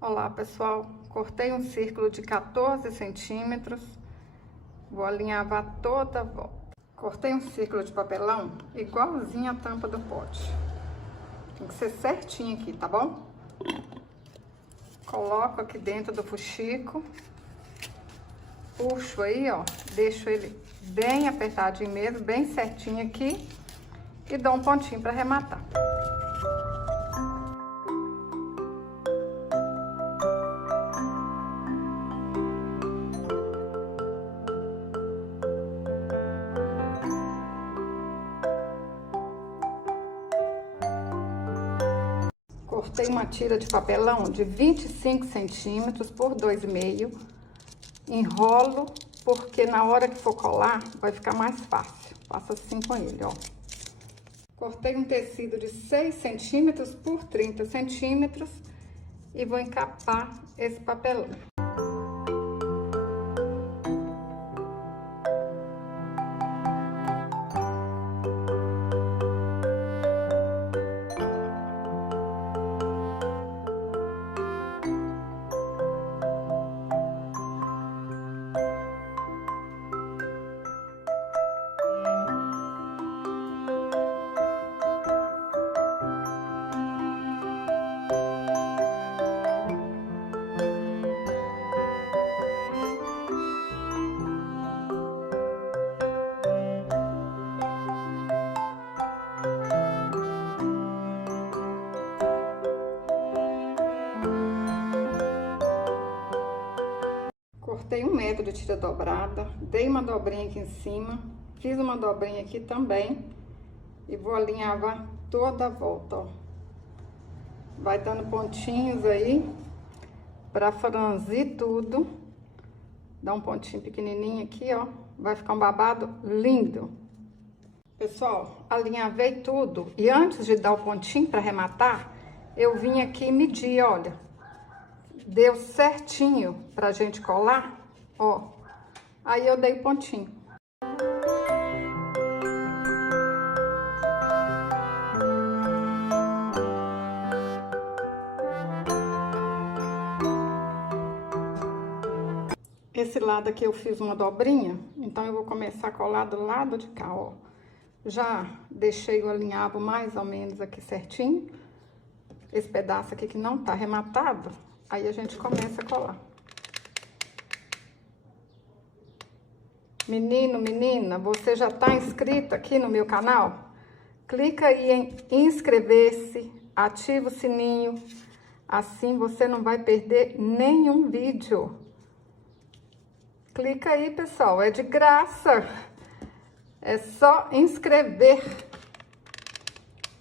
Olá pessoal, cortei um círculo de 14 centímetros, vou alinhavar toda a volta. Cortei um círculo de papelão igualzinho a tampa do pote, tem que ser certinho aqui, tá bom? Coloco aqui dentro do fuxico, puxo aí, ó, deixo ele bem apertadinho mesmo, bem certinho aqui e dou um pontinho para arrematar. Cortei uma tira de papelão de 25 centímetros por 2,5. Enrolo, porque na hora que for colar, vai ficar mais fácil. Faço assim com ele, ó. Cortei um tecido de 6 centímetros por 30 centímetros e vou encapar esse papelão. Cortei 1 metro de tira dobrada, dei uma dobrinha aqui em cima, fiz uma dobrinha aqui também e vou alinhavar toda a volta, ó. Vai dando pontinhos aí pra franzir tudo. Dá um pontinho pequenininho aqui, ó, vai ficar um babado lindo. Pessoal, alinhavei tudo e antes de dar o pontinho pra arrematar, eu vim aqui medir, olha. Deu certinho pra gente colar, ó. Aí eu dei pontinho. Esse lado aqui eu fiz uma dobrinha, então eu vou começar a colar do lado de cá, ó. Já deixei o alinhavo mais ou menos aqui certinho. Esse pedaço aqui que não tá arrematado, aí a gente começa a colar. Menino, menina, você já tá inscrito aqui no meu canal? Clica aí em inscrever-se, ativa o sininho, assim você não vai perder nenhum vídeo. Clica aí, pessoal, é de graça. É só inscrever.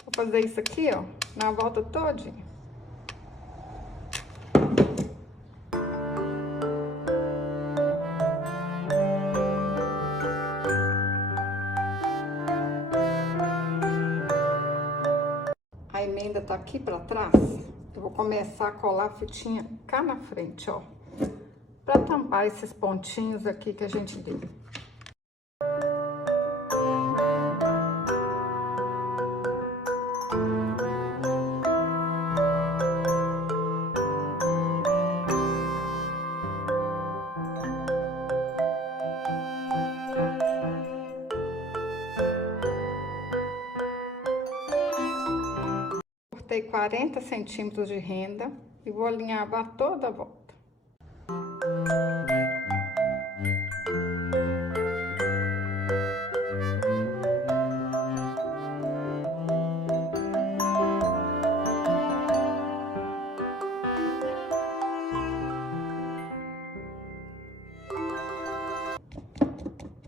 Vou fazer isso aqui, ó, na volta todinha. A emenda tá aqui pra trás, eu vou começar a colar a fitinha cá na frente, ó, pra tampar esses pontinhos aqui que a gente deu. Cortei 40 centímetros de renda e vou alinhavar toda a volta.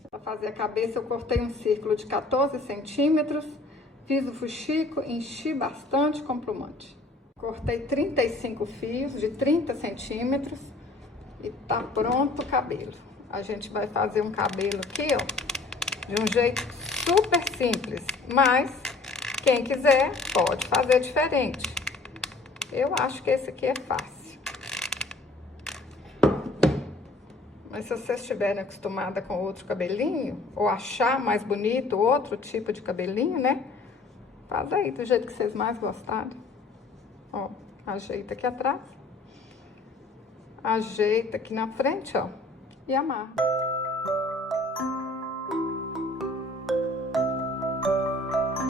Para fazer a cabeça eu cortei um círculo de 14 centímetros. Fiz o fuxico, enchi bastante com plumante. Cortei 35 fios de 30 centímetros e tá pronto o cabelo. A gente vai fazer um cabelo aqui, ó, de um jeito super simples, mas quem quiser pode fazer diferente. Eu acho que esse aqui é fácil. Mas se vocês estiverem acostumadas com outro cabelinho, ou achar mais bonito outro tipo de cabelinho, né? Faz aí do jeito que vocês mais gostarem. Ó, ajeita aqui atrás. ajeita aqui na frente, ó, e amarra.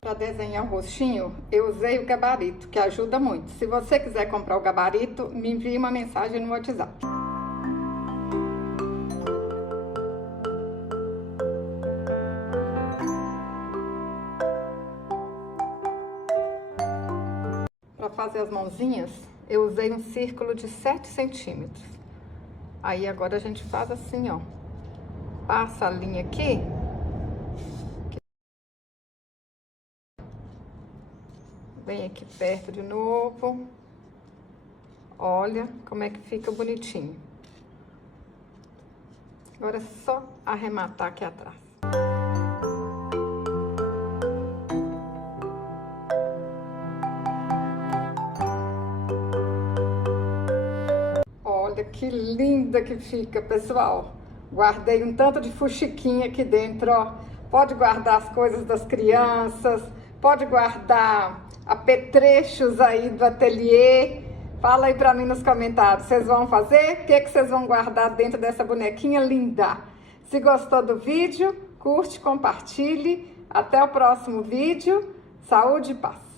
Para desenhar o rostinho, eu usei o gabarito, que ajuda muito. Se você quiser comprar o gabarito, me envie uma mensagem no WhatsApp. Para fazer as mãozinhas, eu usei um círculo de 7 centímetros. Aí agora a gente faz assim, ó. Passa a linha aqui. Vem aqui perto de novo. Olha como é que fica bonitinho. Agora é só arrematar aqui atrás. Olha que linda que fica, pessoal. Guardei um tanto de fuxiquinha aqui dentro, ó. Pode guardar as coisas das crianças, pode guardar apetrechos aí do ateliê. Fala aí pra mim nos comentários, vocês vão fazer? O que que vocês vão guardar dentro dessa bonequinha linda? Se gostou do vídeo, curte, compartilhe. Até o próximo vídeo. Saúde e paz.